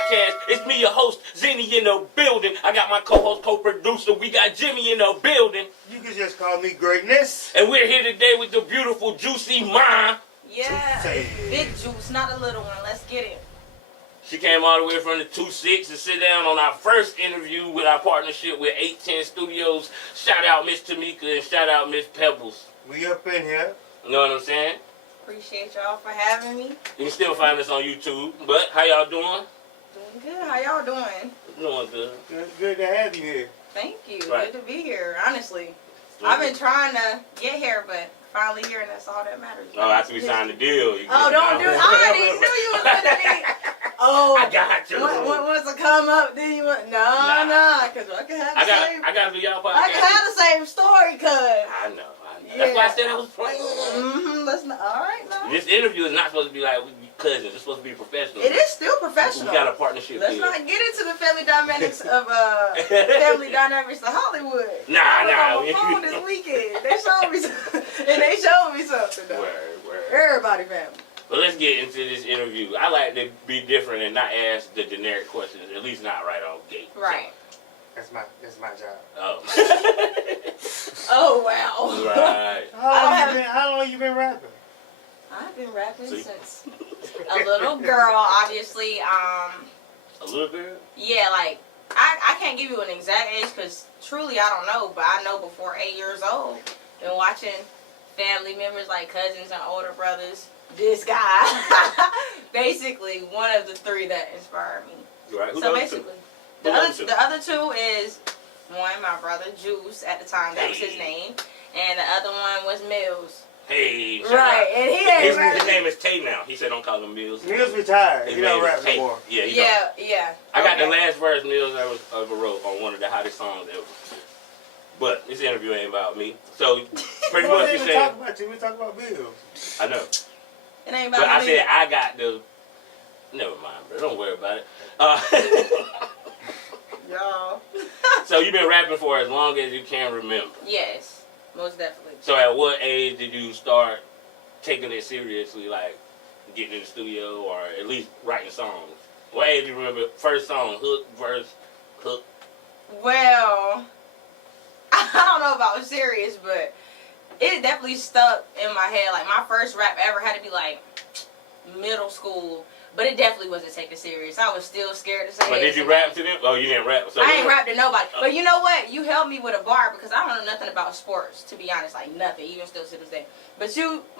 podcast. It's me, your host, Zinni, in the building. I got my co-host, co-producer. We got Jimmy in the building. You can just call me Greatness. And we're here today with the beautiful JuicyMa. Yeah, big juice, not a little one. Let's get it. She came all the way from the 2-6 to sit down on our first interview with our partnership with 810 Studios. Shout out Miss Tamika and shout out Miss Pebbles. We up in here. You know what I'm saying? Appreciate y'all for having me. You can still find us on YouTube. But how y'all doing? Doing good. How y'all doing? Doing good. It's good to have you here. Thank you. Right. Good to be here, honestly. I've been trying to get here, but finally here, and that's all that matters. Oh, after we signed the deal. Don't do it. I already knew you was going to need. Oh, I got you. Once I come up, then you want, no, because I can have the same. I got to do y'all podcast. I can have the same story, cuz. I know. Yeah. That's why I said I was playing. Let's not, all right, now. This interview is not supposed to be like we cousins. It's supposed to be professional. It is still professional. We got a partnership. Let's not get into the family dynamics of Hollywood. Nah. I was on my phone this weekend. They showed me something, and they showed me something. Though. Word. Everybody family. But let's get into this interview. I like to be different and not ask the generic questions. At least not right off gate. Right. That's my job. Oh. Oh wow. Right. How long you been rapping? I've been rapping since a little girl, obviously. A little bit? Yeah, like I can't give you an exact age because truly I don't know, but I know before 8 years old, been watching family members like cousins and older brothers. This guy, basically one of the three that inspired me. Right. Who So knows basically, two? the other two is one, my brother Juice at the time, that was his name, and the other one was Mills. Hey. Right, and he ain't his name is Tay now. He said don't call him Mills. Mills retired. His He don't name rap is Tay. anymore. Yeah. I got the last verse Mills ever wrote on one of the hottest songs ever. But this interview ain't about me. So pretty We much you didn't saying talk about you. We talk about Mills. I know. It ain't about But I me. said I got the. Never mind, bro. Don't worry about it. Y'all. So you've been rapping for as long as you can remember. Yes, most definitely. So at what age did you start taking it seriously, like getting in the studio or at least writing songs? What age do you remember? First song, hook, verse, hook. Well, I don't know if I was serious, but it definitely stuck in my head. Like my first rap ever had to be like middle school. But it definitely wasn't taken serious. I was still scared to say it. But did you rap to them? Oh, you didn't rap. So I ain't rap to nobody. But you know what? You helped me with a bar because I don't know nothing about sports, to be honest. Like nothing, even still to this day. But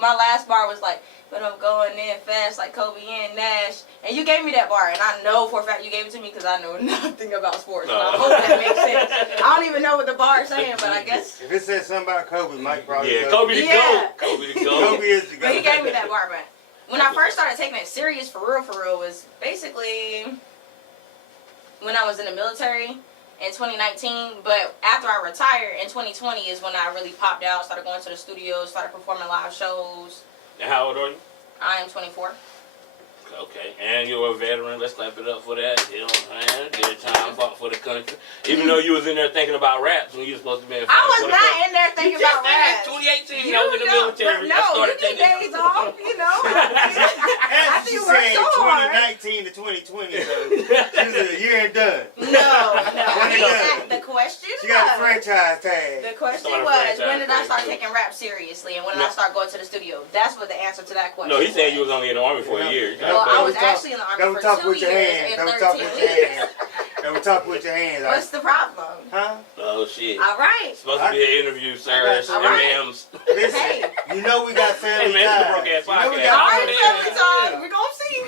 my last bar was like, but I'm going in fast like Kobe and Nash. And you gave me that bar. And I know for a fact you gave it to me because I know nothing about sports. No. And I hope that makes sense. I don't even know what the bar is saying, but I guess. If it said something about Kobe, Mike probably. Yeah, Kobe the GOAT. Kobe the GOAT. Kobe is the GOAT. But he gave me that bar, but when I first started taking it serious for real was basically when I was in the military in 2019. But after I retired in 2020 is when I really popped out, started going to the studio, started performing live shows. And how old are you? I am 24. Okay, and you're a veteran. Let's clap it up for that. You know what I'm saying? Get a time fought for the country. Even though you was in there thinking about raps when you were supposed to be in I was not in there thinking about raps. 2018, I was in the military. No, I started you need days off, you know. I She think work said so hard. 2019 to 2020, so she's a year and done. No. The question She got a franchise tag. The question Started was, franchise when did I start too. taking rap seriously, and when did I start going to the studio? That's what the answer to that question No, he said was. you was only in the Army for a year. Well, I was actually in the Army for 2 years and 13 weeks. Don't talk with your hands. What's the problem? Huh? Oh, shit. All right. It's supposed to be an interview, sir. All right. MMs. Listen, Hey. you know we got family Hey, man, ties. it's a broke-ass You know we podcast. got All right, family family ties. time. We're going to see.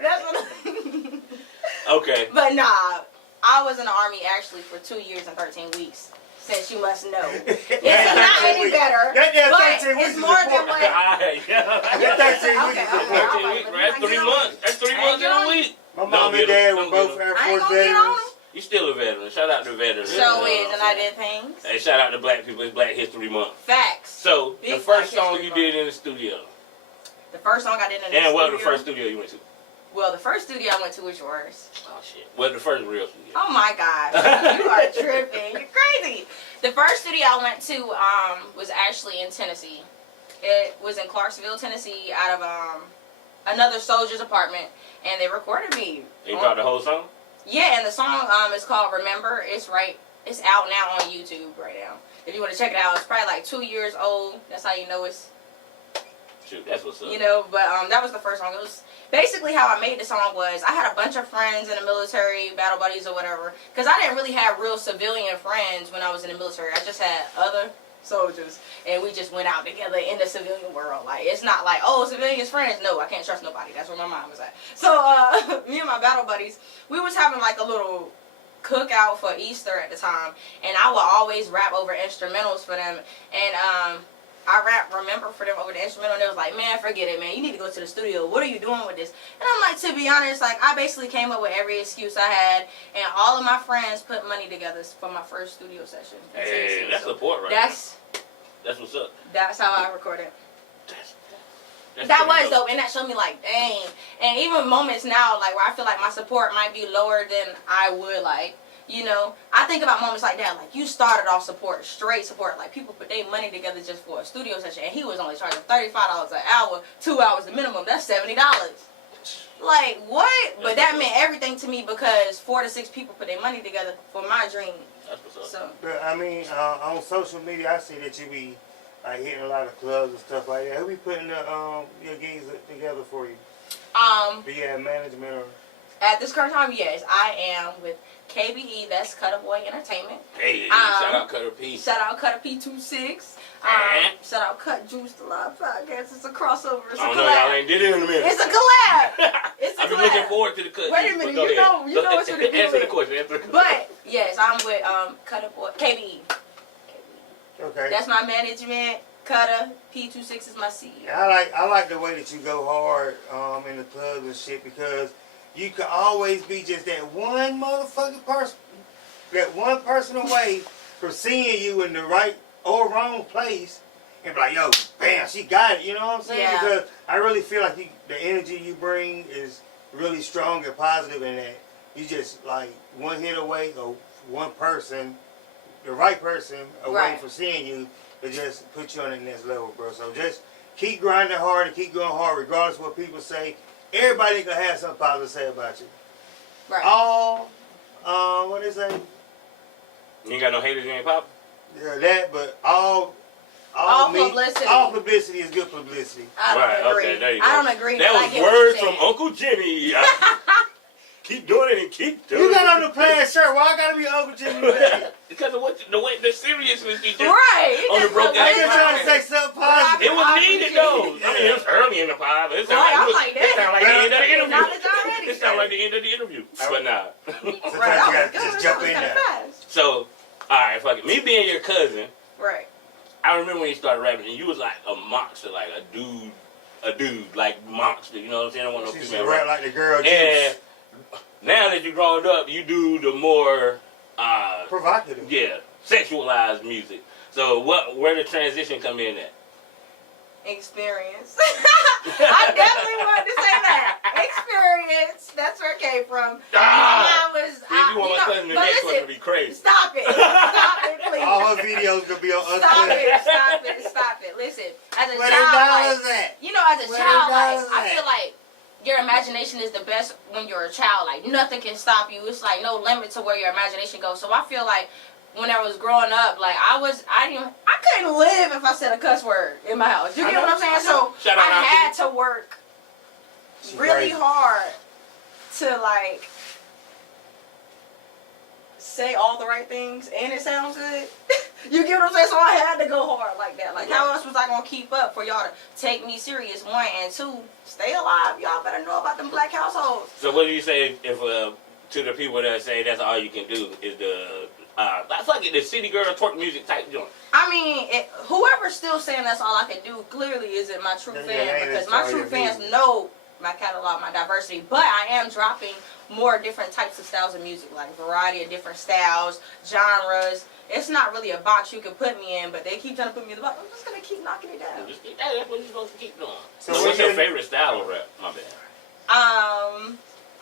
That's what Okay. But nah, I was in the Army actually for 2 years and 13 weeks. Since you must know. It's not any better, That damn but 13 weeks it's is more than important. what... That 13 weeks is important. 13 weeks, right? That's 3 months. That's 3 months in a week. My mom and dad were both Air I ain't Force gonna get on veterans. them. You still a veteran. Shout out to veterans. So is, and I did things. Hey, shout out to black people. It's Black History Month. Facts. So, Big the first Black song History you Month. did in the studio. The first song I did in the And studio. what was the first studio you went to? Well, the first studio I went to was yours. Oh, shit. What the first real studio? Oh my God. You are tripping. You're crazy. The first studio I went to was actually in Tennessee. It was in Clarksville, Tennessee, out of another soldier's apartment, and they recorded me. You dropped the whole song? Yeah, and the song is called Remember. It's out now on YouTube right now. If you want to check it out, it's probably like 2 years old. That's how you know it's. Shoot, that's what's up. You know, but that was the first song. It was basically how I made the song was I had a bunch of friends in the military, battle buddies or whatever, because I didn't really have real civilian friends when I was in the military. I just had other soldiers, and we just went out together in the civilian world. Like, it's not like, oh, civilians friends. No, I can't trust nobody. That's where my mom was at. So me and my battle buddies, we was having like a little cookout for Easter at the time, and I would always rap over instrumentals for them, and I rap Remember for them over the instrumental, and they was like, man, forget it, man, you need to go to the studio. What are you doing with this? And I'm like, to be honest, like, I basically came up with every excuse I had, and all of my friends put money together for my first studio session. Hey, that's support right That's what's up. That's how I recorded. That's That pretty was dope. dope, and that showed me like, dang. And even moments now, like where I feel like my support might be lower than I would like. You know, I think about moments like that. Like, you started off support, straight support. Like, people put their money together just for a studio session, and he was only charging $35 an hour, 2 hours the minimum. That's $70. Like, what? But that meant everything to me because 4 to 6 people put their money together for my dream. That's what's up. So, But I mean, on social media, I see that you be like hitting a lot of clubs and stuff like that. Who be putting your gigs together for you? Do you have management or? at this current time, yes, I am with KBE. That's Cutter Boy Entertainment. Hey, shout out Cutter P. Shout out Cutter P26. Shout out Cut Juice the Live Podcast. It's a crossover. It's a I don't collab. know, y'all ain't did it in a minute. It's a collab. It's a I've been collab. looking forward to the cut. Wait a minute, you know what you're doing. Answer the question. But yes, I'm with Cutter Boy KBE. Okay. That's my management. Cutter P26 is my CEO. I like the way that you go hard in the clubs and shit because you can always be just that one motherfucking person, that one person away from seeing you in the right or wrong place and be like, yo, bam, she got it. You know what I'm saying? Yeah. Because I really feel like the energy you bring is really strong and positive in that you just like one hit away or one person, the right person away from seeing you to just put you on the next level, bro. So just keep grinding hard and keep going hard regardless of what people say. Everybody gonna have something positive to say about you. Right. What they say? You ain't got no haters, you ain't pop? Yeah, that, but all publicity. All publicity is good publicity. I don't agree. Okay, there you go. I don't agree. That but I was get what words you're from saying. Uncle Jimmy. Keep doing it and keep doing it. You got on the plaid shirt. Why I gotta be Uncle Jimmy today? Because of the seriousness you just Right. on the broke I down. just trying to say something positive. It was needed though. I mean, it was early in the pod. It sounded I'm like, like that. it sounded like the end of the interview. Knowledge already. It sounded like the end of the interview. But nah. Sometimes you gotta just jump in there. So, alright, fuck it. Me being your cousin, Right. I remember when you started rapping and you was like a monster, like a dude, like monster, you know what I'm saying? I don't want no She female rap rap. like the girl And Juice. now that you grown up, you do the more, Provocative. yeah, sexualized music. So where the transition come in at? Experience. I definitely wanted to say that. Experience. That's where it came from. My mom was. See, if you want my cousin, the but next one listen, to be crazy. Stop it. Stop it, please. All her videos gonna be on Stop Uncut. it. Stop it. Stop it. Listen, as a Where the child, dollars at? you know, as a Where child, the like, dollars I at? feel like your imagination is the best when you're a child. Like, nothing can stop you. It's like no limit to where your imagination goes. So I feel like when I was growing up, like I couldn't live if I said a cuss word in my house. You get what I'm saying? So Shout out I Auntie. had to work She really crazy. hard to like say all the right things and it sounds good. You get what I'm saying? So I had to go hard like that. Like, how else was I gonna keep up for y'all to take me serious? 1 and 2, stay alive. Y'all better know about them black households. So what do you say if to the people that say that's all you can do is that's like the city girl twerk music type joint? I mean, whoever's still saying that's all I can do clearly isn't my true Yeah, fan yeah, because that's my all true you fans do. know my catalog, my diversity. But I am dropping more different types of styles of music, like variety of different styles, genres. It's not really a box you can put me in, but they keep trying to put me in the box. I'm just gonna keep knocking it down. That's what you're supposed to keep doing. So So what what's your you- favorite style of rap? My bad.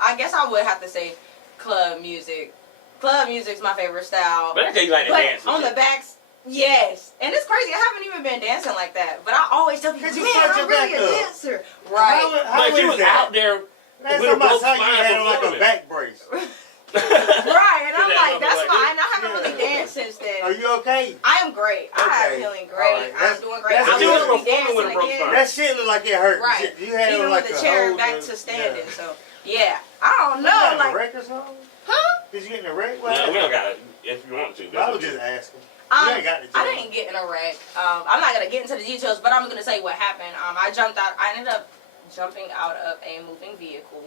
I guess I would have to say club music. Club music's my favorite style. But I tell you like the But dance. and on the shit. backs, Yes, and it's crazy. I haven't even been dancing like that, but I always tell people, Cause you man, fucked I'm your really back a up. dancer. Right. How But you is was that? out there Last with a time I broke saw you, you spine had on like a performing. back brace. Right, and I'm That like, motherfucker that's like fine. this. I haven't really danced since then. Are you okay? I am great. I am Okay. feeling All great. right. I'm That's- doing great. that's I But you was will be performing with a dancing broke again. spine. That shit looked like it hurt. Right. You had Even on like with the a chair hold back of- to standing. Yeah. So yeah, I don't You know. got in a Like, wreck or something? huh? Did you get in a wreck? What No, we happened? don't got it if you want to. I was just asking. You ain't got to I tell me. didn't get in a wreck. I'm not gonna get into the details, but I'm gonna say what happened. I jumped out. I ended up jumping out of a moving vehicle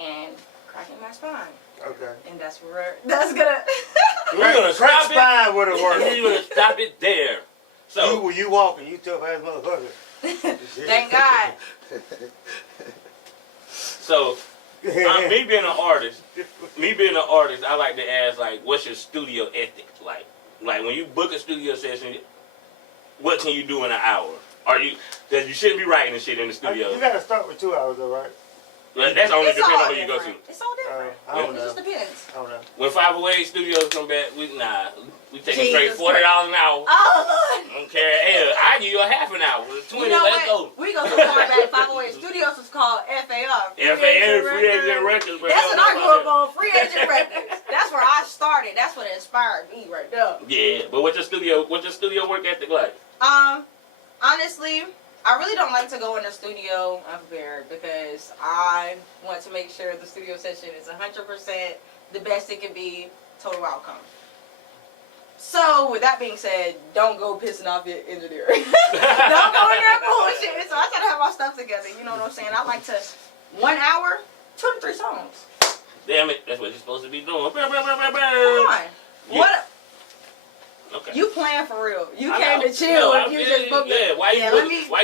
and cracking my spine. Okay. And that's where that's gonna. We're gonna Crack stop it. spine would have worked. We're gonna stop it there. So you walking, you tough ass motherfucker. Thank God. so me being an artist, I like to ask like, what's your studio ethic like? Like when you book a studio session, what can you do in an hour? Cause you shouldn't be writing this shit in the studio. You gotta start with 2 hours though, right? Well, that's only It's depending all on who you go to. different. It's all different. I don't It know. just depends. I don't know. When 508 Studios come back, we taking straight Jesus $40 an hour. Oh I don't care. Hell, I give you a half an hour. 20, You know let's what? go. We go so far back. 508 Studios was called FAR. FAA, Free Agent Records. but That's hell what I no grew up about on. Free Agent Records. That's where I started. That's what inspired me right there. that. Yeah, but what's your studio work ethic like? Honestly, I really don't like to go in the studio unprepared because I want to make sure the studio session is 100% the best it can be, total outcome. So, with that being said, don't go pissing off your engineer. Don't go in there bullshit. So, I try to have my stuff together. You know what I'm saying? I like to, 1 hour, 2 to 3 songs. Damn it, that's what you're supposed to be doing. Come on. Yeah. What? Okay. You playing for real. You I came know. to chill. No, I you feel just you. booked Yeah, why you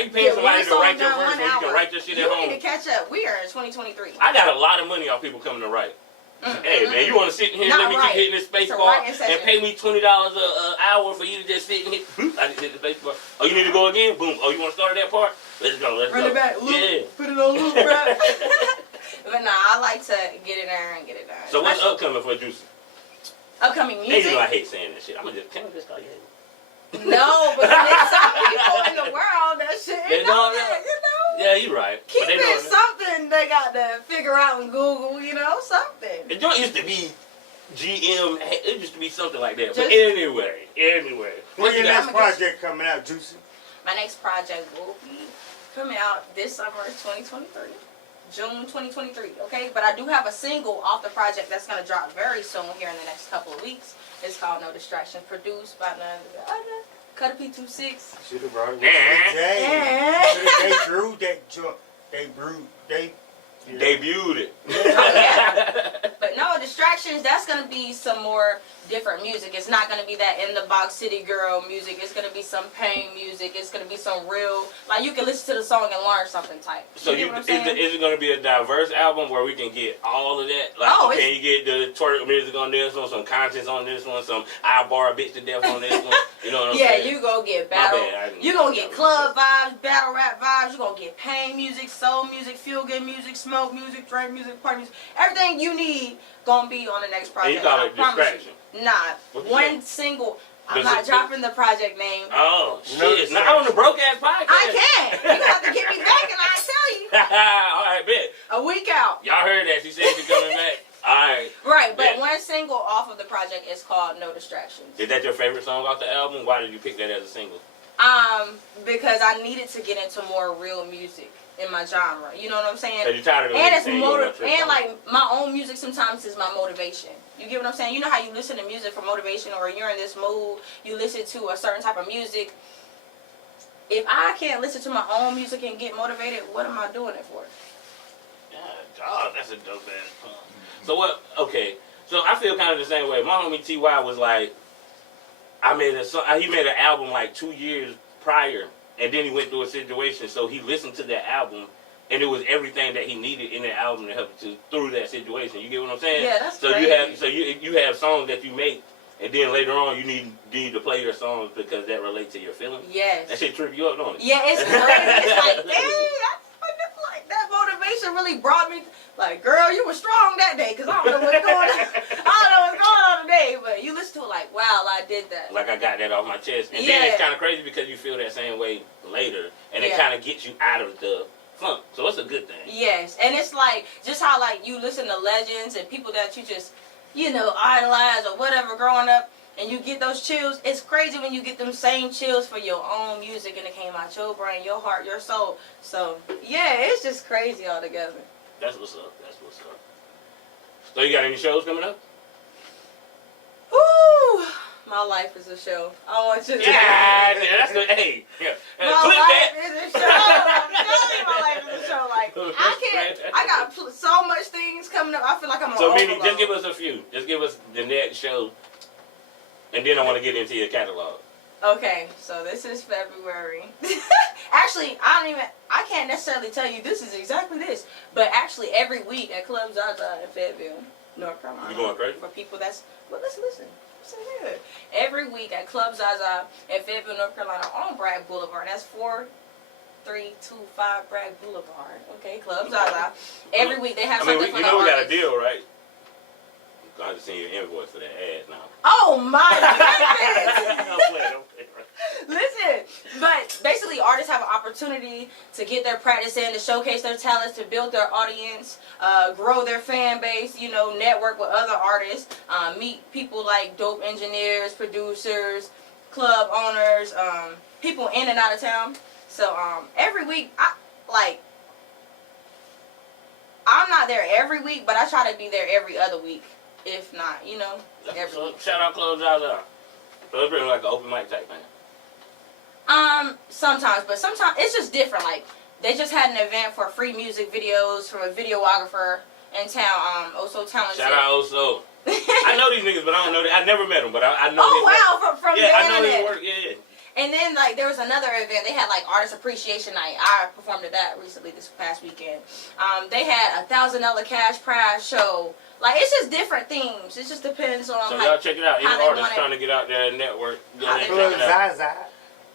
paying get somebody one to write song your done, verse 1 when you can hour. write your shit at You home? need to catch up. We are in 2023. I got a lot of money off people coming to write. Hey man, you want to sit in here and let Not me right. keep hitting this space It's a bar writing and session. pay me $20 an hour for you to just sit and hit? Boop, I just hit the space bar. Oh, you need to go again? Boom. Oh, you want to start that part? Let's go. Let's Run go. it back. Loop. Yeah. Put it on loop, bro. But nah, I like to get in there and get it done. So what's Especially upcoming for Juicy? upcoming Hey, music? you know I hate saying that shit. Can I just call you? No, but there's some people in the world that shit They know don't that, know. you know. Yeah, you're right. Keep But they know it something they got to figure out in Google, you know, something. The joint used to be GM. It used to be something like that. But Just- anyway. When your you got? next project coming out, Juicy? My next project will be coming out this summer, 2023. June 2023, okay? But I do have a single off the project that's going to drop very soon here in the next couple of weeks. It's called No Distractions, produced by none other Cutter P26. Should have brought it with you. They drew that joint. They brewed. They Debuted it. Oh, yeah. But no, Distractions, that's going to be some more different music. It's not going to be that in the box city girl music. It's going to be some pain music. It's going to be some real, like you can listen to the song and learn something type. So get what I'm saying? is it going to be a diverse album where we can get all of that? Like, Oh, can you get the twerk music on this one, some conscience on this one, some I bar a bitch to death on this one? You know what I'm Yeah, saying? you gonna get My battle. bad, I didn't- You gonna get club vibes, battle rap vibes. You gonna get pain music, soul music, feel good music, smoke music, drink music, party music. Everything you need gonna be on the next project. you call I it promise Distraction? you. Nah, What you one say? single. I'm Does not it- dropping the project name. Oh, No shit. Not on the broke ass podcast. I can. You gonna have to get me back, and I'll tell you. All right, bet. A week out. Y'all heard that. She said she's coming back. All right. Right, but Yeah. one single off of the project is called No Distractions. Is that your favorite song off the album? Why did you pick that as a single? Because I needed to get into more real music in my genre. You know what I'm saying? Because you're tired of the And niggas it's saying you don't trip and on like my own music sometimes is my motivation. You get what I'm saying? You know how you listen to music for motivation, or you're in this mood, you listen to a certain type of music. If I can't listen to my own music and get motivated, what am I doing it for? God, that's a dope ass song. So what? Okay, so I feel kind of the same way. My homie Ty was like, he made an album like 2 years prior, and then he went through a situation. So he listened to that album, and it was everything that he needed in that album to help through that situation. You get what I'm saying? Yeah, that's so crazy. you have songs that you make, and then later on you need to play your songs because that relate to your feelings. Yes. That shit trip you up, don't it? Yeah, it's crazy. It's like, dang, like that motivation really brought me. Like, girl, you were strong that day, because I don't know what's going on. I don't know what's going on long day, but you listen to it like, wow, I did that. Like I got that off my chest. And then it's kind of crazy because you feel that same way later. And it kind of gets you out of the funk. So it's a good thing. Yes. And it's like, just how like you listen to legends and people that you just, you know, idolize or whatever growing up. And you get those chills. It's crazy when you get them same chills for your own music and it came out your brain, your heart, your soul. So, yeah, it's just crazy altogether. That's what's up. That's what's up. So you got any shows coming up? Ooh, my life is a show. I want you to That's the, hey. Yeah. My life is a show. I'm telling you, my life is a show. Like, I got so much things coming up. I feel like I'm on overload. Just give us a few. Just give us the next show. And then I want to get into your catalog. Okay, so this is February. Actually, I can't necessarily tell you this is exactly this, but actually every week at Club Zaza in Fayetteville, North Carolina. You going crazy? For people that's, well, listen here. Every week at Club Zaza in Fayetteville, North Carolina on Bragg Boulevard. That's 4325 Bragg Boulevard. Okay, Club Zaza. Every week they have something for you know we got a deal, right? I have to send you an invoice for that ad now. Oh my goodness! Don't play. Listen, but basically artists have an opportunity to get their practice in, to showcase their talents, to build their audience, grow their fan base, you know, network with other artists, meet people like dope engineers, producers, club owners, people in and out of town. So every week, I'm not there every week, but I try to be there every other week. If not, you know, every week. Shout out Club Zaza. So it's pretty like an open mic type thing. Sometimes, but sometimes it's just different. Like, they just had an event for free music videos from a videographer in town, Oso Talented. Shout out Oso. I know these niggas, but I don't know. I never met them, but I know. Oh, wow, from the I internet. know his work, yeah. And then, like, there was another event. They had, like, Artist Appreciation Night. I performed at that recently this past weekend. They had a $1,000 cash prize show. Like, it's just different themes. It just depends on, so y'all check it out. Any artists trying to get out there and network, go ahead and check it out. Zaza.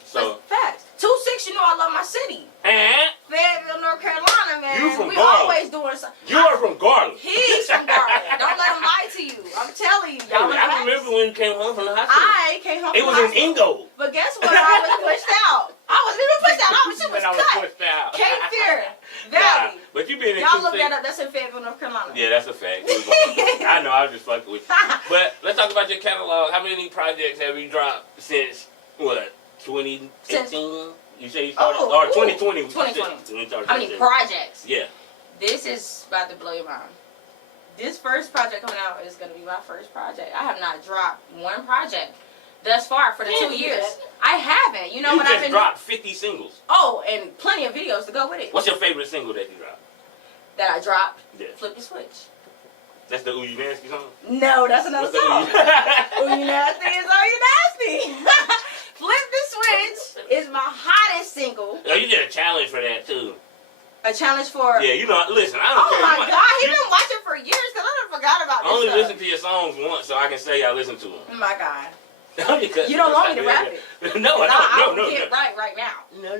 So, facts. 2-6, you know I love my city. And Fayetteville, North Carolina, man. You from we Garland. always doing something. You are from Garland. He's from Garland. Don't let him lie to you. I'm telling you. Y'all I remember when you came home from the hospital. I came home It from was the in hospital. Ingo. But guess what? I was pushed out. I wasn't even pushed out. She was cut. Pushed out. Cape Fear Valley. But you been in Y'all look that up. That's in Fayetteville, North Carolina. Yeah, that's a fact. I know. I was just fucking with you. But let's talk about your catalog. How many projects have you dropped since what? 2018? You say you started, or 2020? 2020. How many projects? Yeah. This is about to blow your mind. This first project coming out is going to be my first project. I have not dropped one project thus far for the 2 years. I haven't. You know what I've been... You just dropped 50 singles. Oh, and plenty of videos to go with it. What's your favorite single that you dropped? That I dropped? Yeah. Flip the Switch. That's the Ooh You Nasty song? No, that's another song. Ooh You Nasty is All You Nasty. Flip the Switch is my hottest single. Oh, you did a challenge for that, too. A challenge for... Yeah, you know, listen, I don't care. Oh, my God. He's been watching for years because I done forgot about I this only stuff. listen to your songs once so I can say I listen to them. Oh, my God. Because You don't want me to rap it? No, I don't. I will get right now. No.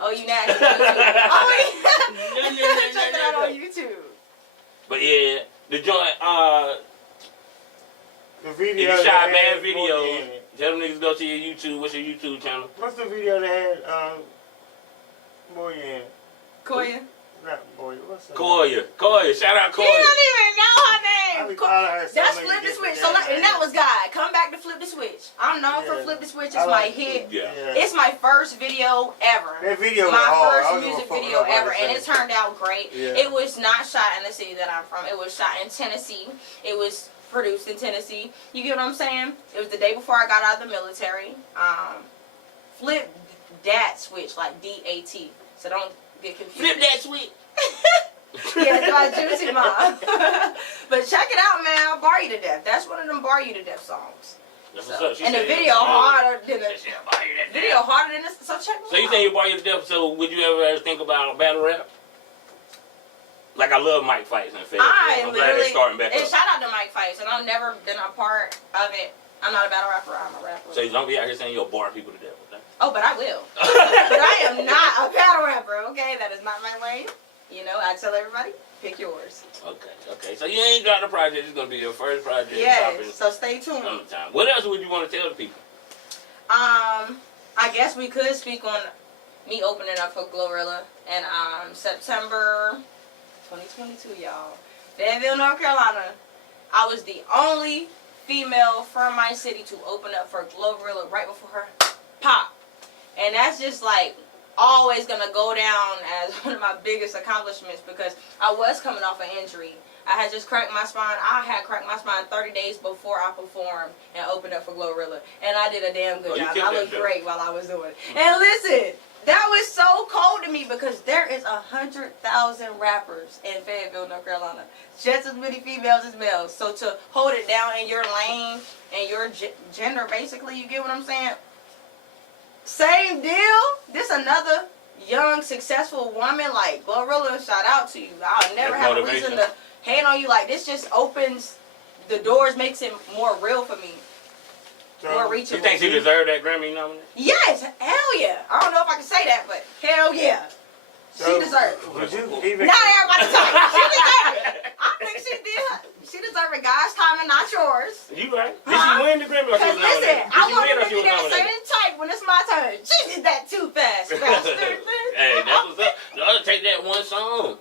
Oh, You Nasty. Check that out on YouTube. But yeah, the joint, The if video. you shot that bad had videos, Boy in it. tell them niggas go to your YouTube. What's your YouTube channel? What's the video that had Boy in it? Koya. Not Boy. What's the Koya. Shout out He Koya. don't even know her I name. be calling her so That's many Flip the different Switch. So, names. and that was God. Come back to Flip the Switch. I'm known for Yeah. Flip the Switch. It's I my like hit. Yeah. It's my first video ever. That video was My hard. I first don't give a music fuck what video nobody ever, and say. it turned out great. Yeah. It was not shot in the city that I'm from. It was shot in Tennessee. It was produced in Tennessee. You get what I'm saying? It was the day before I got out of the military. Flip that switch, like DAT. So don't get confused. Flip that switch. Yeah, it's by JuicyMa. But check it out, man. I'll bar you to death. That's one of them bar you to death songs. That's So, what's up. She and the said video harder than the She bar you to death. video harder than this. So check me So you out. think you bar you to death? So would you ever think about battle rap? Like I love mic fights and Fayetteville. I'm glad they're starting back and up. shout out to Mike Fights, and I've never been a part of it. I'm not a battle rapper. I'm a rapper. So you don't be out here saying you'll bar people to death. Okay? Oh, but I will. But I am not a battle rapper. Okay, that is not my lane. You know, I tell everybody, pick yours. Okay. Okay, so you ain't got the project. It's gonna be your first project. Yes, so stay tuned. Sometime. What else would you want to tell the people? I guess we could speak on me opening up for Glorilla in September 2022, y'all. Fayetteville, North Carolina. I was the only female from my city to open up for Glorilla right before her pop. And that's just like always gonna go down as one of my biggest accomplishments because I was coming off an injury. I had just cracked my spine. I had cracked my spine 30 days before I performed and opened up for Glorilla. And I did a damn good job. I looked great while I was doing it. And listen, that was so cold to me because there is 100,000 rappers in Fayetteville, North Carolina. Just as many females as males. So to hold it down in your lane and your gender, basically, you get what I'm saying? Same deal. This another young, successful woman like Glorilla. Shout out to you. I'll never have a reason to hate on you. Like, this just opens the doors, makes it more real for me. More reachable. You think she deserved that Grammy nomination? Yes, hell yeah. I don't know if I can say that, but hell yeah. She deserved it. Would you even... Not everybody talking. She deserved it. I think she did. She deserved it. God's timing, not yours. You right. Did she win the Grammy or she was listen, nominated? I want to be that same type when it's my turn. She did that too fast. Hey, that's what's up. The other take that one song.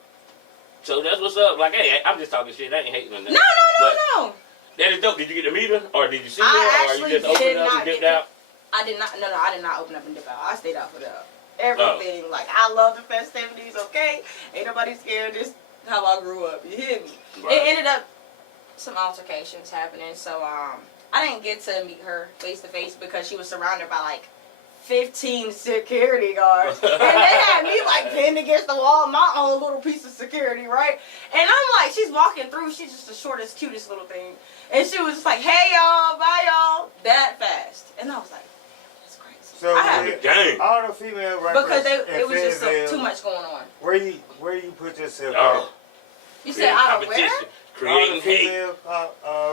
So that's what's up. Like, hey, I'm just talking shit. I ain't hating on that. No. That is dope. Did you get to meet her? Or did you see her? I Or you just opened up and dipped out? I did not. No, I did not open up and dip out. I stayed out for everything. Like, I love the festivities, okay? Ain't nobody scared. Just how I grew up. You hear me? Right. It ended up some altercations happening. So, I didn't get to meet her face to face because she was surrounded by, like, 15 security guards. And they had me like pinned against the wall, my own little piece of security, right? And I'm like, she's walking through, she's just the shortest, cutest little thing. And she was just like, hey y'all, bye y'all, that fast. And I was like, that's crazy. So dang. All the female rappers because it was just too much going on. Where you put yourself You said out of where? All the female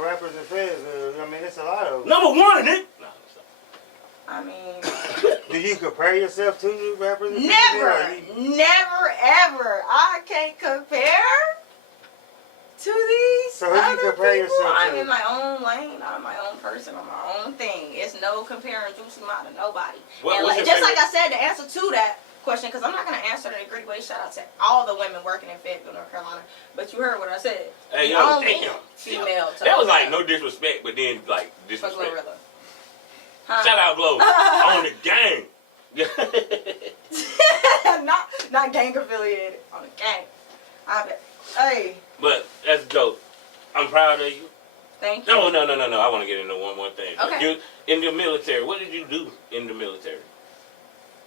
rappers in Fayetteville, I mean, it's a lot of them. Number one, Nick. I mean, do you compare yourself to the rappers? Never, ever. I can't compare to these. So who do you compare yourself to? I'm in my own lane. I'm my own person. I'm my own thing. It's no comparing JuicyMa to nobody. Just like I said, the answer to that question, because I'm not going to answer it in a gritty way. Shout out to all the women working in Fayetteville, North Carolina. But you heard what I said. Hey, yo, damn. Female. That was like no disrespect, but then like disrespect. For Glorilla. Shout out Glow on the gang. not gang affiliated, on the gang. Hey. But that's dope. I'm proud of you. Thank you. No. I want to get into one more thing. Okay. You in the military. What did you do in the military?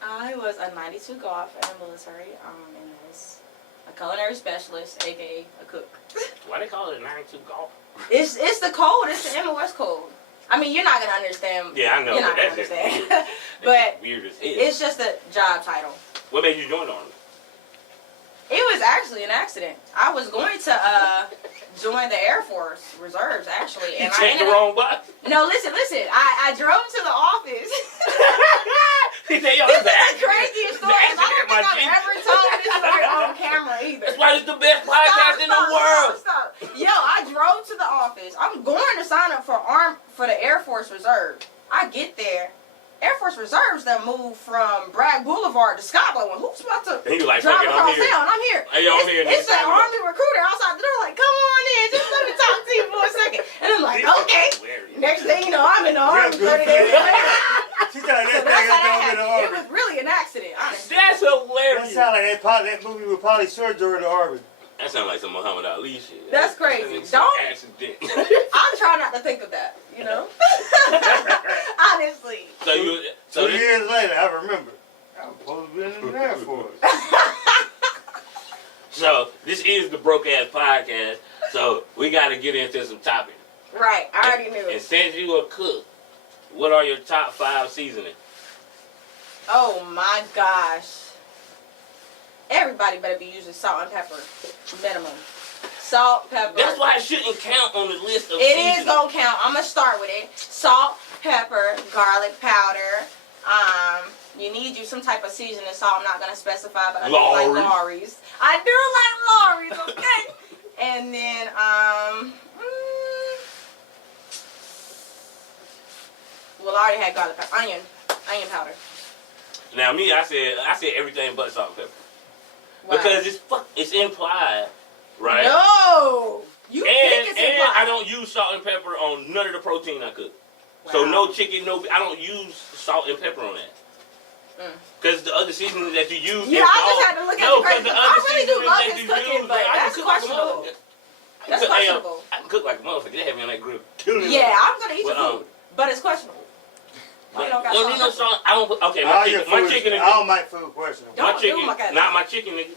I was a 92 golf in the military. And I was a culinary specialist, a.k.a. a cook. Why they call it 92 golf? It's the code. It's the MOS code. I mean, you're not gonna understand. Yeah, I know. You're not gonna understand. But weird as hell. It's just a job title. What made you join the Army? It was actually an accident. I was going to join the Air Force Reserves, actually. And you checked the wrong box? No, listen. I drove to the office. He said, yo, this is the craziest story. I don't think I've ever told this story on camera either. That's why it's the best podcast in the world. Stop. Yo, I drove to the office. I'm going to sign up for the Air Force Reserve. I get there. Air Force Reserves that moved from Bragg Boulevard to Scotland. Who's about to like, drive across here. town? I'm here. Hey, yo, I'm here. It's an Army recruiter outside the door like, come on in. Just let me talk to you for a second. And I'm like, okay. Next thing you know, I'm in the Army 30 days later. She thought that It was really an accident, honestly. That's hilarious. That sounded like that movie with Pauly Shore during the Army. That sounds like some Muhammad Ali shit. That's crazy. Accident. I try not to think of that, you know? Honestly. So 2 years later, I remember. I'm supposed to be in the Air Force. So, this is the Broke Ass Podcast. So, we got to get into some topics. Right, I already knew. And since you a cook, what are your top 5 seasonings? Oh my gosh. Everybody better be using salt and pepper. Minimum. Salt, pepper. That's why it shouldn't count on the list of It seasonings. is going to count. I'm going to start with it. Salt, pepper, garlic powder. You need you some type of seasoning salt. I'm not going to specify, but I do like Lawry's. I do like Lawry's, okay? And then, well, I already had garlic powder, onion powder. Now me, I said everything but salt and pepper. Why? Because it's implied, right? No! You think it's And implied. I don't use salt and pepper on none of the protein I cook. So Wow. no chicken, I don't use salt and pepper on that. Because the other seasonings that you use... Yeah, I just had to look at the because crazy. I really do love his cooking, but I can that's cook like a questionable. motherfucker. That's questionable. I can cook like a motherfucker. They have me on that grill. Yeah, I'm going to eat your Well, food, but it's questionable. Why you don't got well, salt you know, and pepper? I don't put... Okay, my chicken is... All my food questionable. Don't My chicken, do my not my chicken, nigga.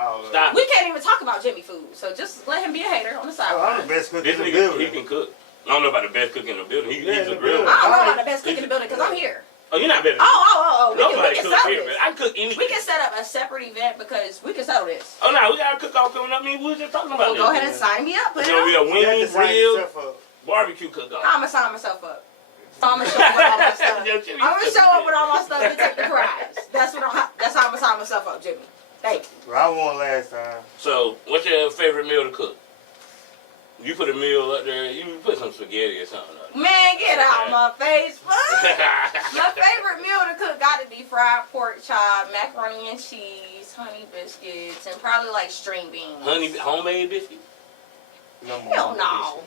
Oh, Stop. We can't even talk about Jimmy food, so just let him be a hater on the side. I'm the best cook This in the nigga, he building. can cook. I don't know about the best cook in the building. He's Yeah, a the grill. building. I don't know about the best cook in the building because I'm here. Oh, you're not better than me. Oh. We Nobody can cooks settle here, this. man. I cook anything. We can set up a separate event because we can settle this. Oh, no, we got a cook-off coming up. I mean, we was just talking about Well, this. go ahead and sign me up. Put It's it going to be on. a You have to wing, sign grill, yourself up. barbecue cook-off. I'm going to sign myself up. So I'm going to show up with all my stuff. Yo, Jimmy, I'm going to show up with all my stuff to take the prize. That's how I'm going to sign myself up, Jimmy. Thank you. Well, I won last time. So, what's your favorite meal to cook? You put a meal up there, you put some spaghetti or something up there. Man, get out my face. My favorite meal to cook got to be fried pork chop, macaroni and cheese, honey biscuits, and probably like string beans. Homemade biscuit? No more. Hell no.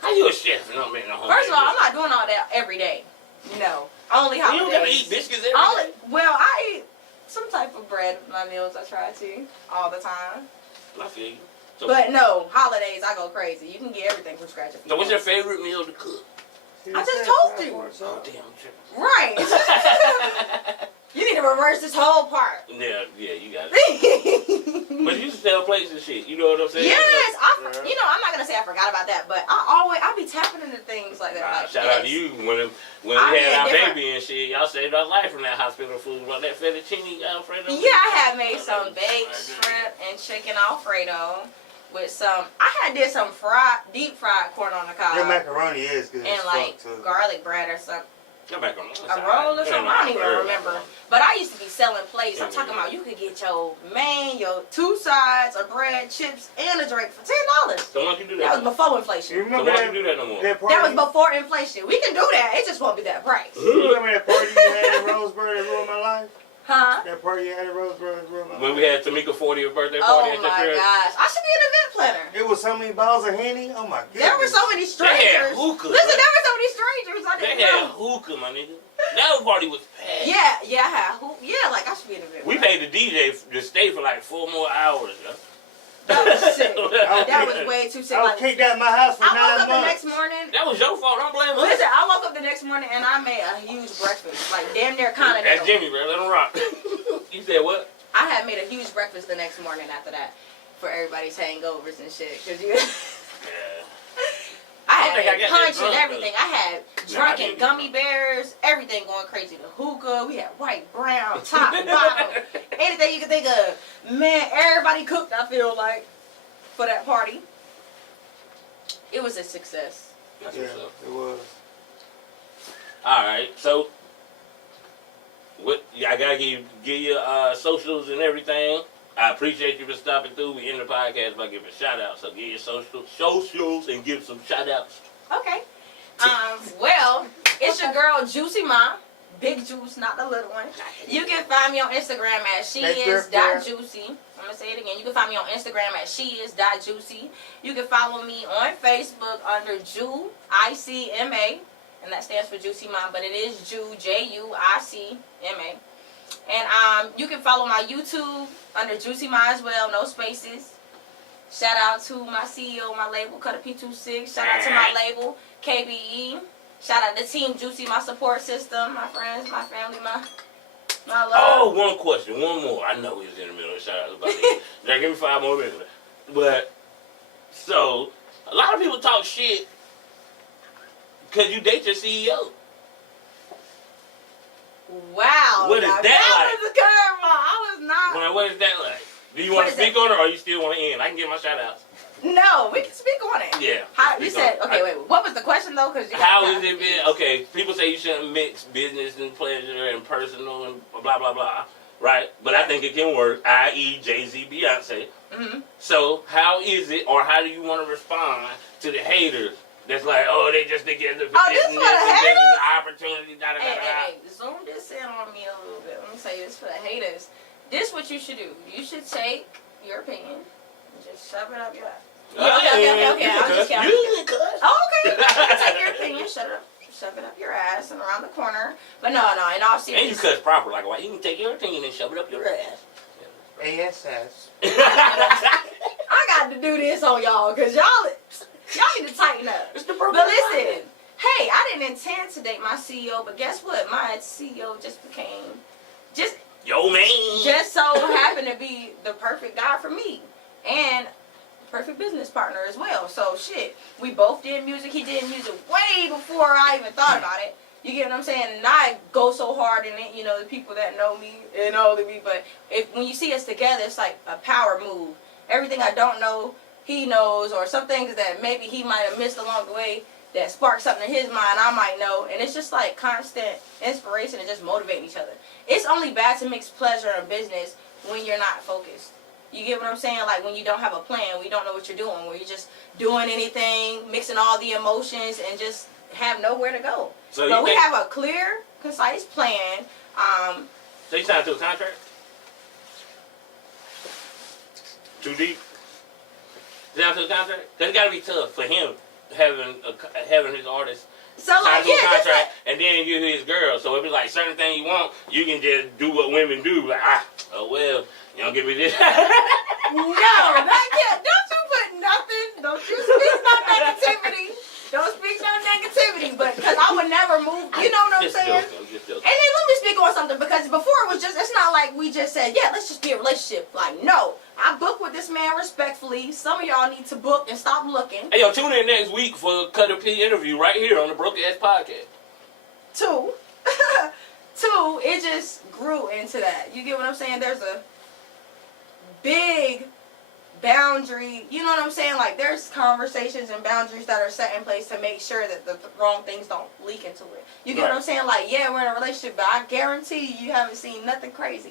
How you a chef and not making a homemade First of all, I'm biscuit? not doing all that every day. No. Only You holidays. don't gotta eat biscuits every day. Well, I eat some type of bread with my meals. I try to all the time. I feel you. So, But no, holidays I go crazy. You can get everything from scratch. If you so what's your want. favorite meal to cook? I just told you. Oh, damn, I'm tripping. Right. You need to reverse this whole part. Yeah, you got it. Yes, But you used to sell plates and shit. You know what I'm saying? I'm not gonna say I forgot about that, but I be tapping into things like that. Nah, like, shout yes. out to you when we I had mean, our different. baby and shit. Y'all saved our life from that hospital food. About that fettuccine Alfredo. Yeah, I had made some baked shrimp and chicken Alfredo with some. I did some deep fried corn on the cob Your macaroni is good. and as like fuck, too. garlic bread or something. Come back on. A roll or something. I don't even remember. But I used to be selling plates. I'm talking about you could get your two sides of bread, chips, and a drink for $10. So why don't you do That that? was before You inflation. So remember why don't that, you do that no more? that party? That was before inflation. We can do that. It just won't be that price. You remember that party you had in Roseburg that ruined my life? Huh? That party you had in Roseburg that ruined my life? When we had Tamika's 40th birthday Oh party at the my crib. gosh. I should be an event planner. It was so many bottles of Henny. Oh my god. There were so many They had strangers. hookah. Listen, right? there were so many strangers. I They didn't had know. hookah, my nigga. That party was packed. Yeah, I had like I should be an event We planner. paid the DJ to stay for like 4 more hours, yo. That was sick. Okay. That was way too sick. I was Like, kicked out of my house for I 9 woke up the months. next morning. That was your fault. Don't blame us. Listen, I woke up the next morning and I made a huge breakfast. Like damn near continental. That's Jimmy, bro. Let him rock. You said what? I had made a huge breakfast the next morning after that for everybody's hangovers and shit. Cause you, Yeah. I don't think I had got punch that drunk, and everything. I had Nah, I drunken didn't. gummy bears, everything going crazy. The hookah, we had white, brown, top, bottom, anything you could think of. Man, everybody cooked. I feel like for that party, it was a success. That's Yeah, what's up. it was. All right, so what? I gotta give you socials and everything. I appreciate you for stopping through. We end the podcast by giving shout outs. So give your socials and give some shout outs. Okay. Well, it's your girl JuicyMa. Big Juice, not the little one. You can find me on Instagram at sheis.juicy. I'm going to say it again. You can find me on Instagram at sheis.juicy. You can follow me on Facebook under JuicyMa. And that stands for JuicyMa, but it is JuicyMa. And you can follow my YouTube under JuicyMa as well, no spaces. Shout out to my CEO, my label, Cutter P26. Shout out to my label, KBE. Shout out to Team Juicy, my support system, my friends, my family, my love. Oh, one question, one more. I know he was in the middle of shout outs about this. Now give me 5 more minutes. But so a lot of people talk shit because you date your CEO. Wow. What is now that was a curveball. I was not. Well, what is that like? Do you What want to is speak that? on it or you still want to end? I can get my shout outs. No, we can speak on it. Yeah. How, you speak said, on it. okay, wait, what was the question though? Cause How is it been? Okay, people say you shouldn't mix business and pleasure and personal and blah, blah, blah. right? But I think it can work, i.e. Jay-Z, Beyonce. Mm-hmm. So how is it, or how do you want to respond to the haters that's like, oh, they just together for this and this, and this is an opportunity, Hey, zoom this in on me a little bit. Let me say this for the haters. This what you should do. You should take your opinion and just shove it up your ass. Okay. I'm just kidding. You cuss. Oh, okay. You can take your opinion, shove it up your ass and around the corner. But no, in all And you seriousness. cuss proper, like, why you can take your opinion and shove it up your ass. ASS. I got to do this on y'all because y'all need to tighten up. It's the But listen, hey, I didn't intend to date my CEO, but guess what? My CEO just Yo, man. just so happened to be the perfect guy for me. And perfect business partner as well. So shit, we both did music. He did music way before I even thought about it. You get what I'm saying? And I go so hard in it, the people that know me and know me. But when you see us together, it's like a power move. Everything I don't know, he knows, or some things that maybe he might have missed along the way that sparked something in his mind, I might know. And it's just like constant inspiration and just motivating each other. It's only bad to mix pleasure and business when you're not focused. You get what I'm saying? Like when you don't have a plan, when you don't know what you're doing, where you're just doing anything, mixing all the emotions, and just have nowhere to go. But we have a clear, concise plan. So you signed to a contract? Too deep? Signed to a contract? Because it got to be tough for him having his artist So signed like, to a yeah, just contract, and then you're his girl. So if it's like certain thing you want, you can just do what women do. Like, oh well, you don't give me this. no, not yet. Don't you put nothing. Don't you speak no negativity. Don't speak no negativity. But because I would never move. You know what I'm saying? Just And then let me speak on something, because before it was just, it's not like we just said, yeah, let's just be a relationship. Like, no. I book with this man respectfully. Some of y'all need to book and stop looking. Hey, yo, tune in next week for a Cutter P interview right here on the Broke Ass Podcast. Two, it just grew into that. You get what I'm saying? There's a big boundary. You know what I'm saying? Like, there's conversations and boundaries that are set in place to make sure that the wrong things don't leak into it. You get what I'm saying? Like, yeah, we're in a relationship, but I guarantee you haven't seen nothing crazy.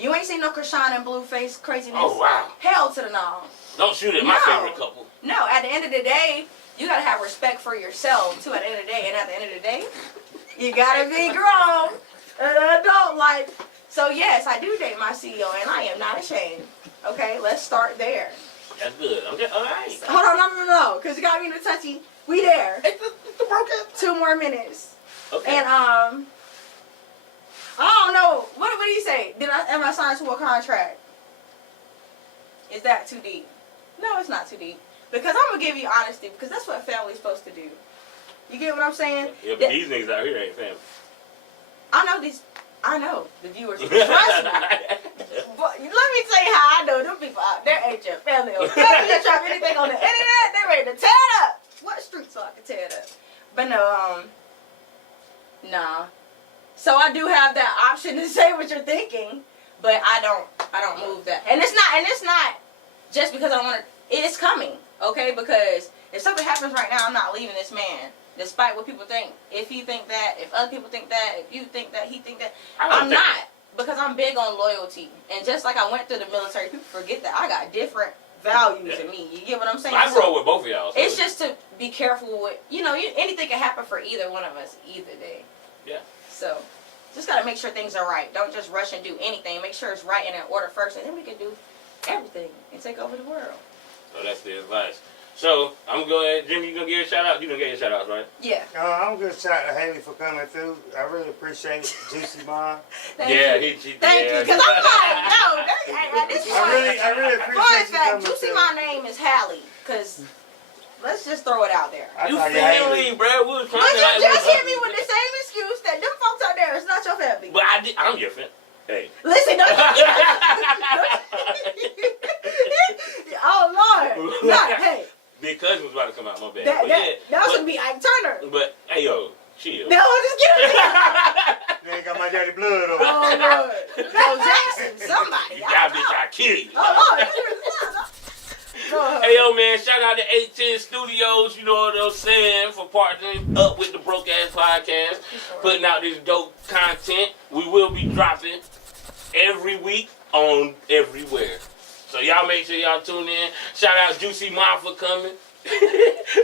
You ain't seen no Krishan and Blueface craziness. Oh, wow. Hell to the no. Don't shoot at my favorite couple. No, at the end of the day, you gotta have respect for yourself too. At the end of the day, and at the end of the day, you gotta be grown, an adult like. So yes, I do date my CEO, and I am not ashamed. Okay, let's start there. That's good. Okay, all right. Hold on, no, because you got me in a touchy. We there. It's the broke ass. 2 more minutes. Okay. And I don't know. What do you say? Am I signed to a contract? Is that too deep? No, it's not too deep. Because I'm gonna give you honesty, because that's what family's supposed to do. You get what I'm saying? Yeah, but these niggas out here ain't family. I know the viewers. Trust me. But let me tell you how I know them people out there ain't your family. Or family that drop anything on the internet, they ready to tear it up. What street so I can tear it up? But no, nah. So I do have that option to say what you're thinking, but I don't move that. And it's not just because I want to. It's coming, okay? Because if something happens right now, I'm not leaving this man, despite what people think. If you think that, if other people think that, if you think that, he think that, I'm not, because I'm big on loyalty. And just like I went through the military, people forget that I got different values in me. You get what I'm saying? I grow with both of y'all. So it's just to be careful with, anything can happen for either one of us either day. Yeah. So, just got to make sure things are right. Don't just rush and do anything. Make sure it's right and in order first, and then we can do everything and take over the world. So that's the advice. So, I'm going to go ahead. Jimmy, you going to give a shout out? You going to give a shout out, right? Yeah. I'm going to shout out to Haley for coming through. I really appreciate it. JuicyMa. Thank Yeah, you. he Thank you. Because I'm like, no, at this point. I really appreciate you coming Juicy, through. my name is Hallie. Because let's just throw it out there. I You thought you had family, it. bro. We was trying But to you just hit me with the same excuse that them folks out there is not your family. But I'm your fan. Hey. Listen, don't oh, Lord. Not, hey. Big cousin was about to come out, my bad. That was going to be Ike Turner. But, hey, yo, chill. No, I'm just kidding. You ain't got my daddy blood on. Oh, Lord. Joe Jackson, somebody. You got bitch, I kill you. Oh, Lord. Hey, yo, man, shout out to 810 Studios, you know what I'm saying, for partnering up with the Broke Ass Podcast, putting out this dope content. We will be dropping every week on everywhere. So y'all make sure y'all tune in. Shout out JuicyMa for coming.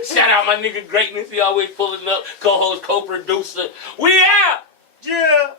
Shout out my nigga Greatness. He always pulling up. Co-host, co-producer. We out! Yeah!